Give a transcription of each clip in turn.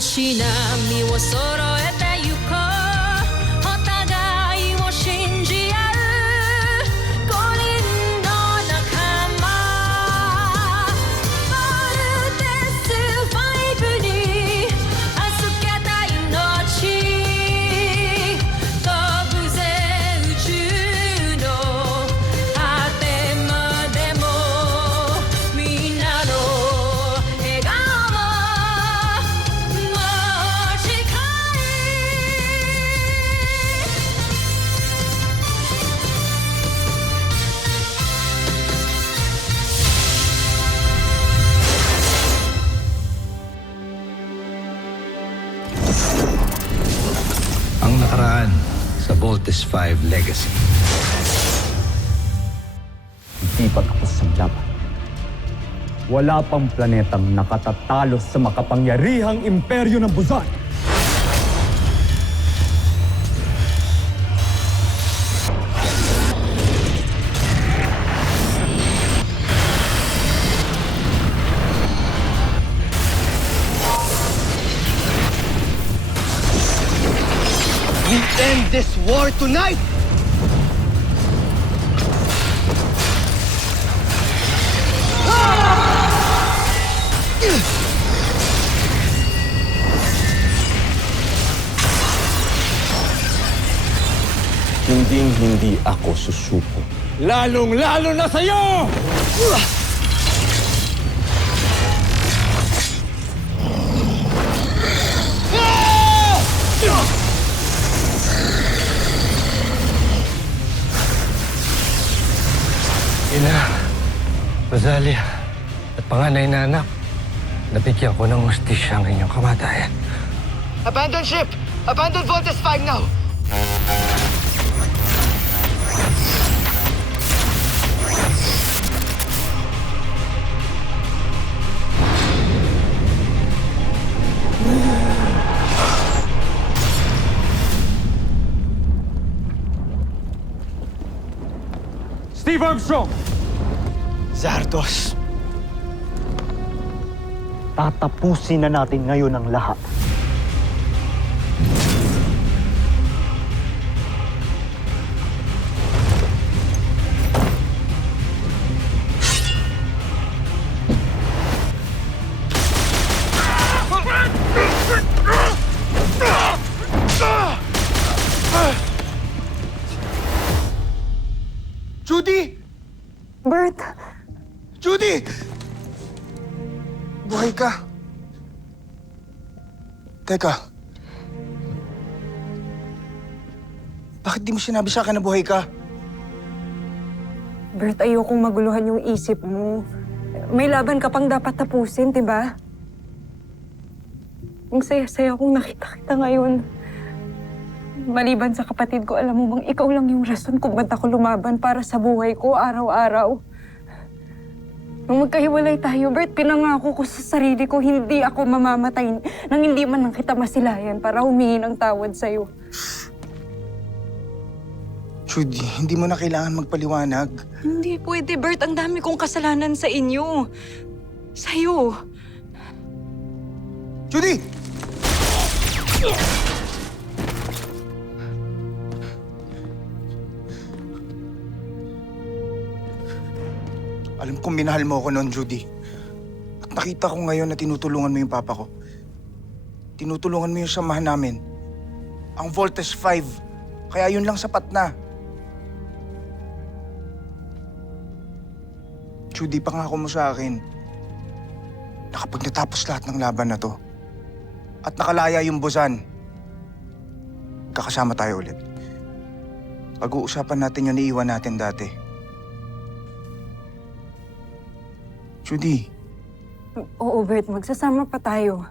足並みを揃えてゆこうお互いを信じ合う5人の仲間ボルテス5に預けた命飛ぶぜ宇宙の果てまでもみんなの笑顔Ang nakaraan sa Voltes 5 Legacy. Hindi pa tapos ang laban. Wala pang planetang nakatatalo sa makapangyarihang imperyo ng Buzan. We end this war tonight! Hindi ako susuko. Lalong-lalo na sa'yo! Ina, Rosalia, at panganay na anak, nabigyan ko ng hustisya ang inyong kamatayan. Abandon ship! Abandon Voltes 5 now! Steve Armstrong! Zardos! Tatapusin na natin ngayon ang lahat. Judy! Bert! Judy! Buhay ka. Teka. Bakit di mo sinabi sa akin na buhay ka? Bert, ayokong maguluhan yung isip mo. May laban ka pang dapat tapusin, diba? Ang saya-saya kong nakita kita ngayon. Maliban sa kapatid ko, alam mo bang ikaw lang yung rason kung ba't ako lumaban para sa buhay ko araw-araw. Nung magkahiwalay tayo, Bert, pinangako ko sa sarili ko hindi ako mamamatay nang hindi man lang kita masilayan para humingi ng tawad sa'yo. Judy, hindi mo na kailangan magpaliwanag. Hindi pwede, Bert. Ang dami kong kasalanan sa inyo. Sa'yo. Judy! Alam kong minahal mo ako noon, Judy. At nakita ko ngayon na tinutulungan mo yung papa ko. Tinutulungan mo yung samahan namin. Ang Voltes 5. Kaya yun lang sapat na. Judy, pangako mo sa akin na kapag natapos lahat ng laban na to at nakalaya yung Buzan, kakasama tayo ulit. Pag-uusapan natin yung naiiwan natin dati. Judy. Oo, Bert. Magsasama pa tayo.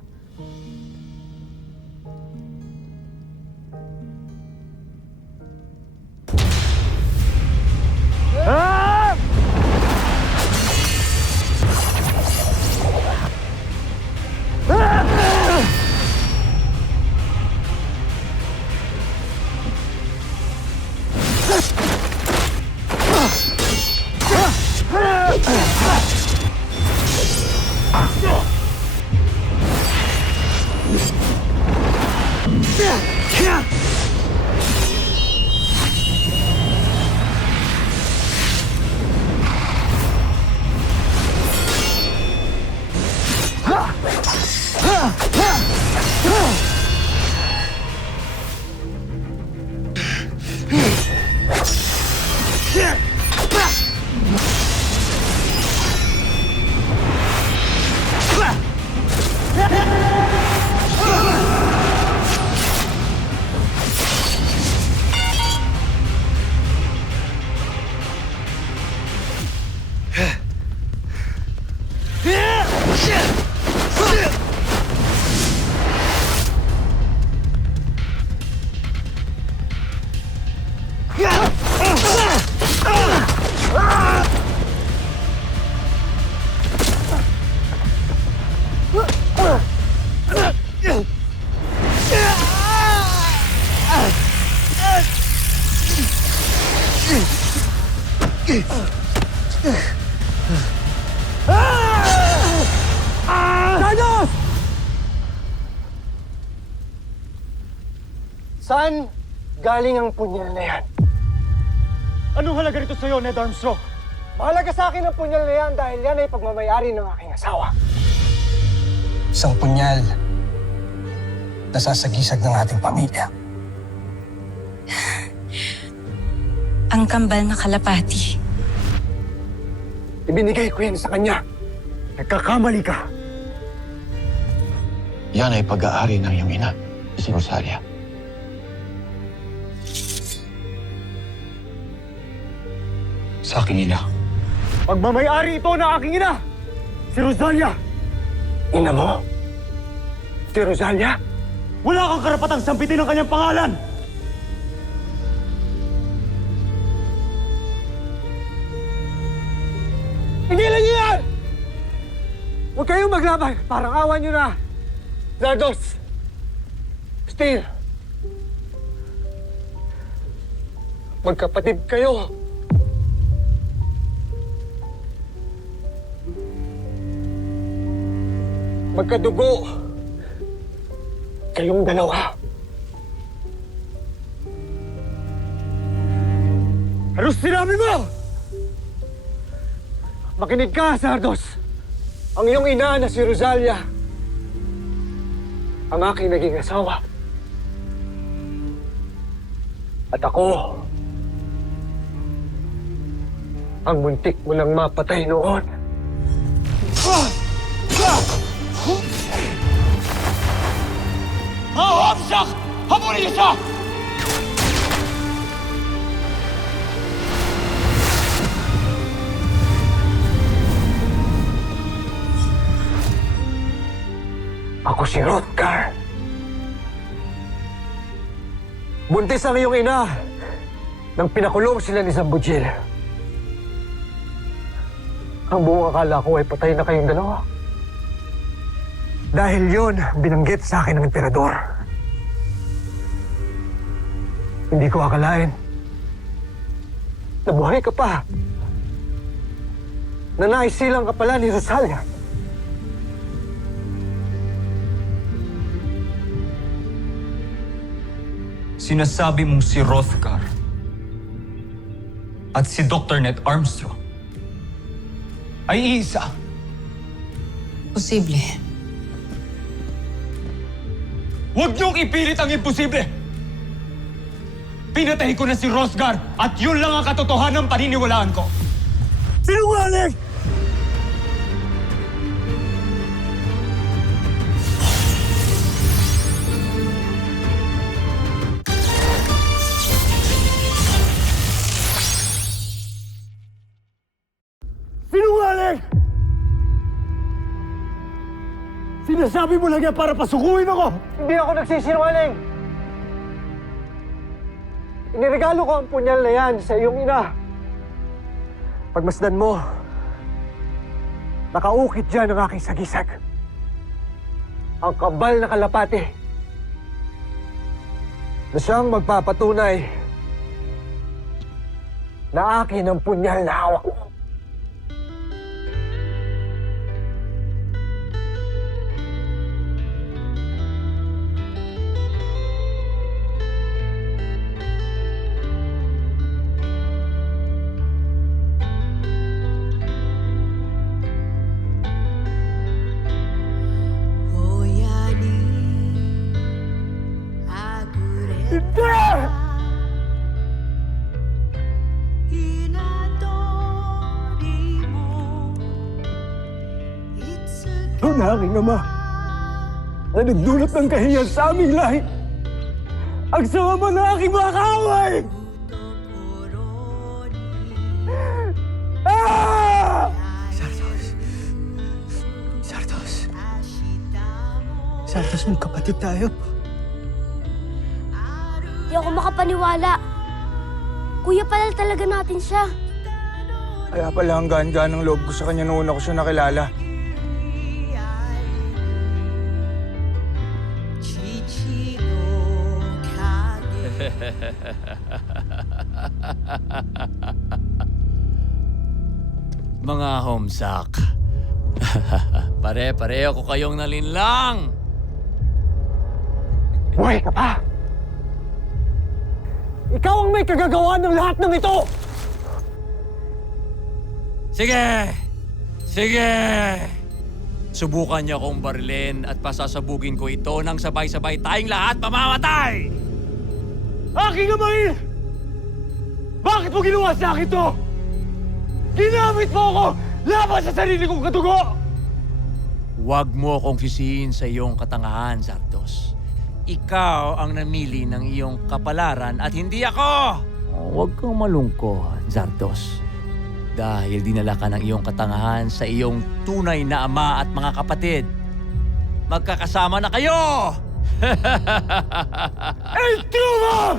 Saan galing ang punyal na yan? Anong halaga nito sa'yo, Ned Armstrong? Mahalaga sa akin ang punyal na yan dahil yan ay pagmamayari ng aking asawa. Isang punyal na sasagisag ng ating pamilya. Ang kambal na kalapati. Ibinigay ko yan sa kanya. Nagkakamali ka. Yan ay pag-aari ng iyong ina, si Rosalia. Sa aking ina. Pagmamayari ito na aking ina! Si Rosalia! Ina mo? Si Rosalia? Wala kang karapatang sampitin ang kanyang pangalan! Tigilan niyo yan! Huwag kayong maglaban. Parang awan niyo na. Zardos! Steel! Magkapatid kayo. Magkadugo. Kayong dalawa. Ano sinabi mo? Makinig ka, Zardos. Ang iyong ina na si Rosalia, ang aking naging asawa. At ako, ang muntik mo nang mapatay noon. Hamsak! Habulin niyo siya! Ako si Hrothgar. Buntis ang iyong ina nang pinakulong sila ni Zambujil. Ang buong akala ko ay patay na kayong dalawa. Dahil yun, binanggit sa akin ng emperador. Hindi ko akalain. Nabuhay ka pa. Na naisilang ka pala ni Rosalia. Sinasabi mong si Hrothgar at si Dr. Ned Armstrong ay isa. Posible. Huwag niyong ipilit ang imposible! Pinatay ko na si Hrothgar at yun lang ang katotohanan ng paniniwalaan ko. Sinungaling! Sinungaling! Sinasabi mo lang yan para pasukuin ako! Hindi ako nagsisinungaling! Iniregalo ko ang punyal na yan sa iyong ina. Pagmasdan mo, nakaukit dyan ang aking sagisag. Ang kabal na kalapati na siyang magpapatunay na akin ang punyal na hawak mo. na aking ama na nagdulot ng kahiyan sa aming lahi. Ang sama ng aking mga kaaway! Ah! Sardos, magkapatid tayo. Di ako makapaniwala. Kuya pala talaga natin siya. Kaya pala ang gaan-gaan ng loob ko sa kanya noon ako siya nakilala. Mga homesak. Pare-pareho ko kayong nalinlang. Buhay ka pa! Ikaw ang may kagagawa ng lahat ng ito! Sige! Sige! Subukan niyo akong barilin at pasasabugin ko ito nang sabay-sabay tayong lahat mamamatay! Aking amain! Bakit mo ginawa sa akin to? Ginamit mo ako laban sa sarili kong katugo! Huwag mo akong sisihin sa iyong katangahan, Zardos. Ikaw ang namili ng iyong kapalaran at hindi ako! Huwag kang malungkot, Zardos. Dahil dinala ka ng iyong katangahan sa iyong tunay na ama at mga kapatid. Magkakasama na kayo! El Truma!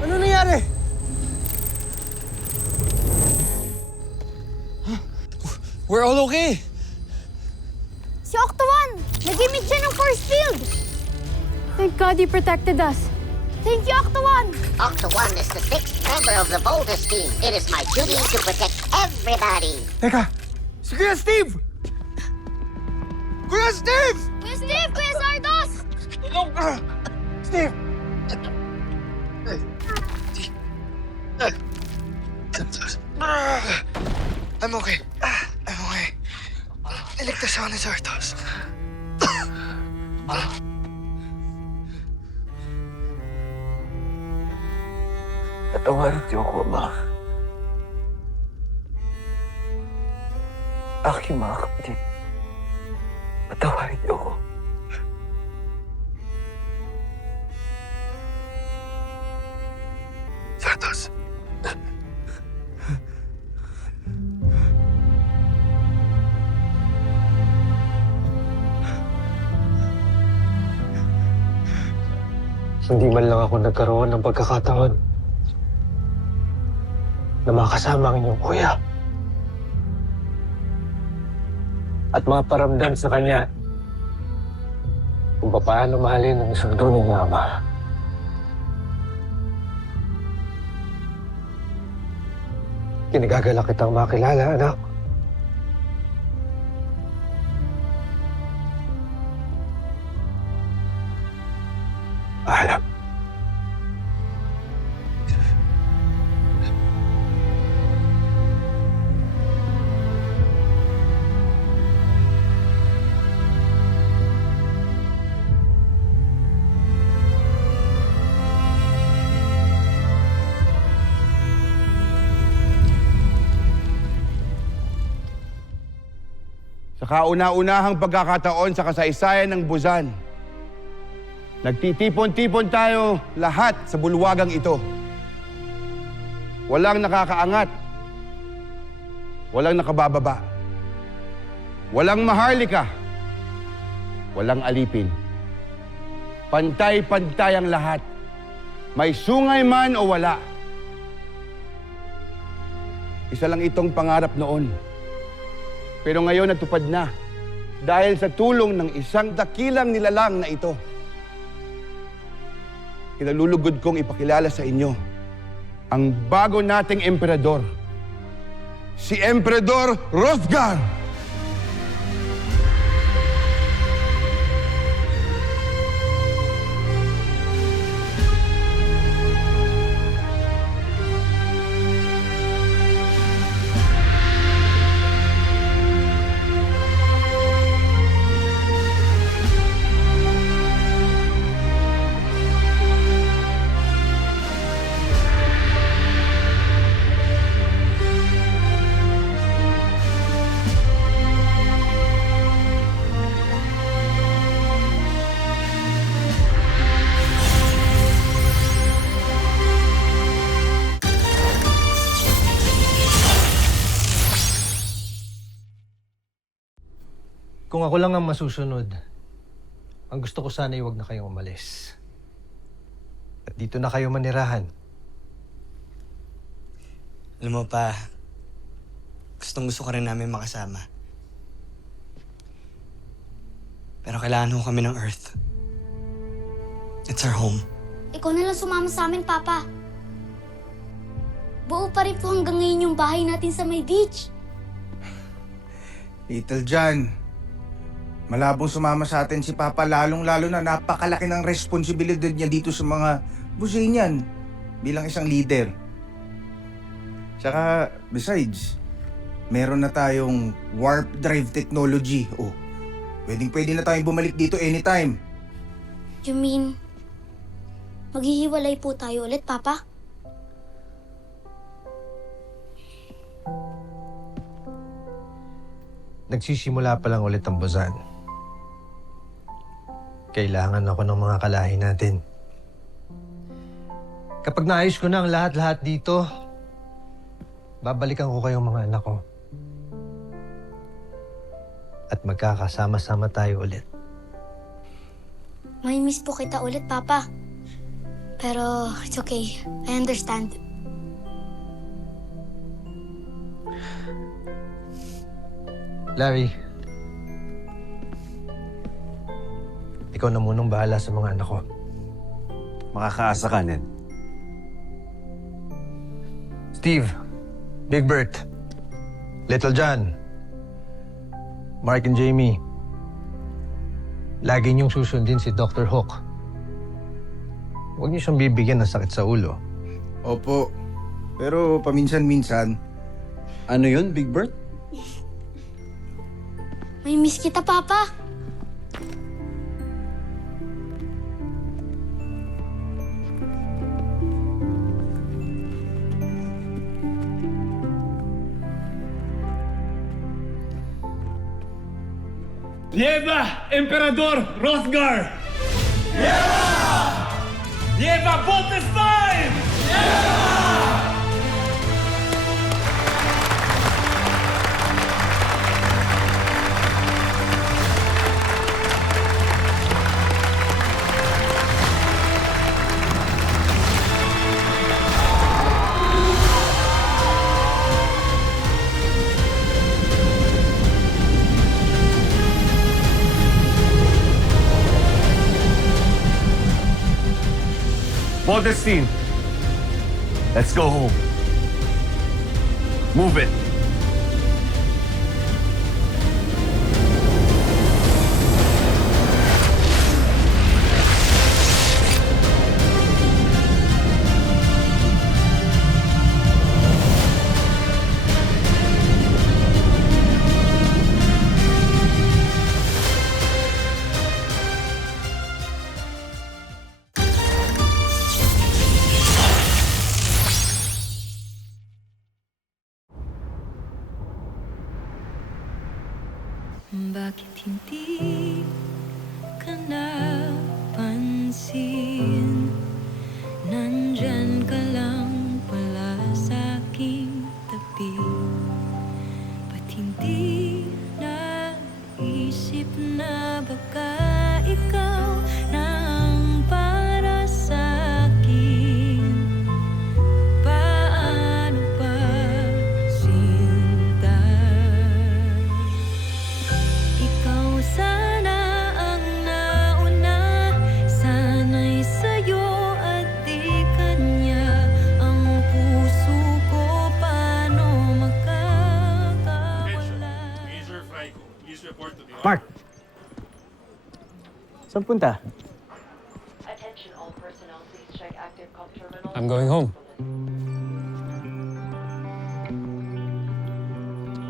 Ano nangyari? We're all okay. Si Octo-1! Nag-emit siya ng force field! Thank God you protected us. Thank you, Octo-1! Octo-1 is the 6th member of the Voltus team. It is my duty to protect everybody. Teka! Si Kuya Steve! Kuya Steve! Kuya Steve! Kuya Sardos! Steve! I'm okay. I'm okay. Iligtas ako ni Sardos. Patawarin niyo ako, Ama. Aking mga kapatid. Patawarin niyo ako. Sardos. Hindi man lang ako nagkaroon ng pagkakataon na makasama ang inyong kuya. At maparamdam sa kanya kung paano mahalin ang isang tunay na ama. Kinagagalak kitang makilala, anak. Alam. Sa kauna-unahang pagkakataon sa kasaysayan ng Buzan, nagtitipon-tipon tayo lahat sa bulwagang ito. Walang nakakaangat. Walang nakabababa. Walang maharlika. Walang alipin. Pantay-pantay ang lahat. May sungay man o wala. Isa lang itong pangarap noon. Pero ngayon natupad na dahil sa tulong ng isang dakilang nilalang na ito. kinalulugod kong ipakilala sa inyo ang bago nating emperador, si Emperador Hrothgar! Kung ako lang ang masusunod, ang gusto ko sana ay huwag na kayong umalis. At dito na kayo manirahan. Alam mo pa, gusto ka rin namin makasama. Pero kailangan ho kami ng Earth. It's our home. Ikaw na lang sumama sa amin, Papa. Buo pa rin po hanggang ngayon yung bahay natin sa may beach. Little John, malabong sumama sa atin si Papa, lalong-lalo na napakalaki ng responsibilidad niya dito sa mga Busenian bilang isang leader. Tsaka, besides, meron na tayong warp drive technology. Oh, pwede na tayong bumalik dito anytime. You mean, maghihiwalay po tayo ulit, Papa? Nagsisimula pa lang ulit ang Busan. Kailangan ako ng mga kalahi natin. Kapag naayos ko na ang lahat-lahat dito, babalikan ko kayong mga anak ko. At magkakasama-sama tayo ulit. May miss po kita ulit, Papa. Pero it's okay. I understand. Larry, ikaw na munang bahala sa mga anak ko. Makakaasa ka, Ned. Steve, Big Bert, Little John, Mark and Jamie, lagi niyong susundin si Dr. Hook. Huwag niyo siyang bibigyan ng sakit sa ulo. Opo, pero paminsan-minsan. Ano yun, Big Bert? May miss kita, Papa. Viva Emperador Hrothgar! Viva! Viva Voltes 5! Modestine, let's go home. Move it. Bakit hindi ka napansin? Nandyan ka lang pala sa aking tabi. Ba't hindi naisip na baka ikaw na ang para sa akin? Paano ba, sinta? Ikaw sana ang nauna, sana'y sa'yo Saan punta? I'm going home.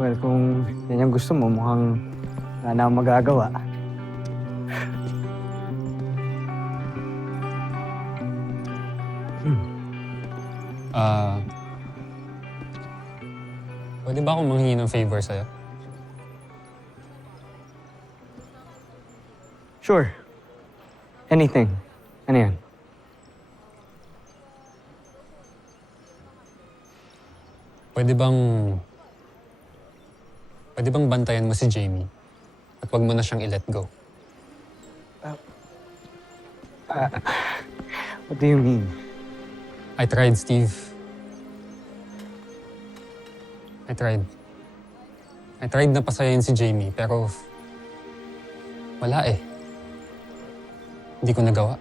Well, kung yan yung gusto mo, mukhang wala na akong magagawa. Pwede ba akong manghingi ng favor sa'yo? Sure. Anything. Ano yan? Pwede bang bantayan mo si Jamie? At wag mo na siyang i-let go. What do you mean? I tried, Steve. I tried na pasayahin si Jamie, pero wala eh. Hindi ko nagawa.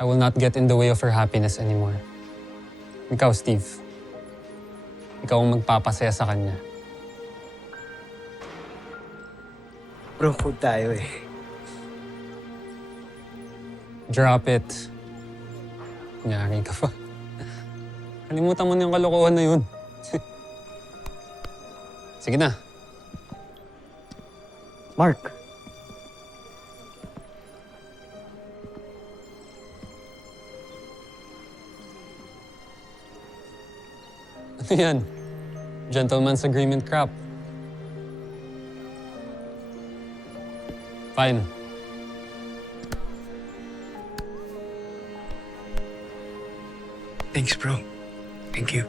I will not get in the way of her happiness anymore. Ikaw, Steve. Ikaw ang magpapasaya sa kanya. Bro, food tayo eh. Drop it. Nyari ka pa. Kalimutan mo na yung kalokohan na yun. Sige na. Mark. Ano yan? Gentleman's agreement crap. Fine. Thanks, bro. Thank you.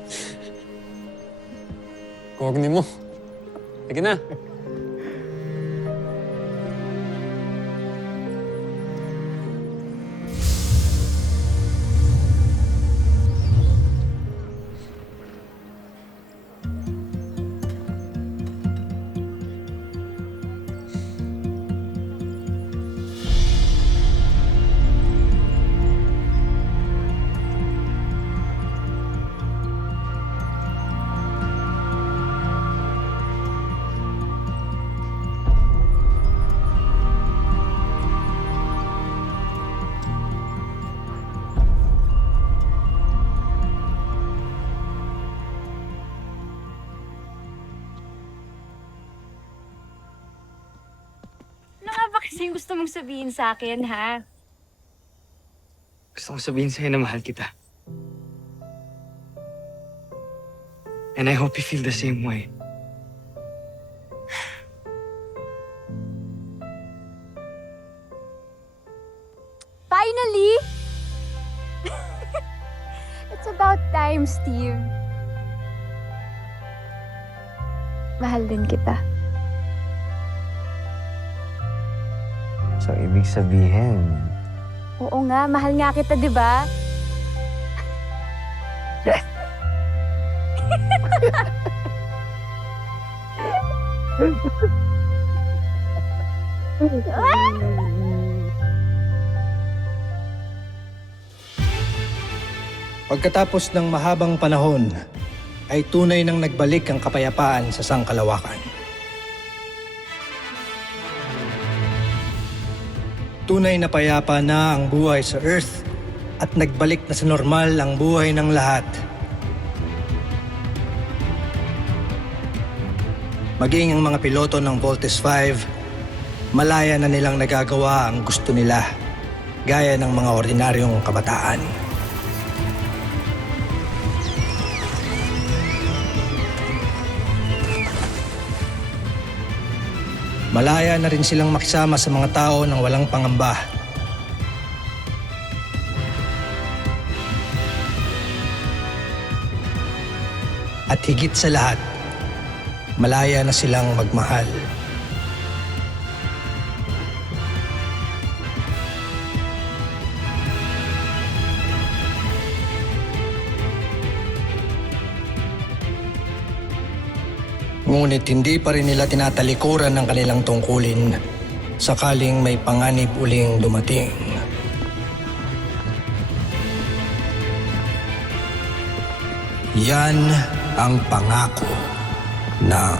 Corny mo. Sige na. Kasi gusto mong sabihin sa akin, ha? Gusto kong sabihin sa'yo na mahal kita. And I hope you feel the same way. Finally! It's about time, Steve. Mahal din kita. So, ibig sabihin, Oo nga, mahal nga kita, di ba? yes! Pagkatapos ng mahabang panahon, ay tunay nang nagbalik ang kapayapaan sa sangkalawakan. Tunay na payapa na ang buhay sa Earth at nagbalik na sa normal ang buhay ng lahat. Maging ang mga piloto ng Voltes 5, malaya na nilang nagagawa ang gusto nila, gaya ng mga ordinaryong kabataan. Malaya na rin silang makisama sa mga tao ng walang pangamba. At higit sa lahat, malaya na silang magmahal. Ngunit hindi pa rin nila tinatalikuran ng kanilang tungkulin sakaling may panganib uling dumating. Yan ang pangako ng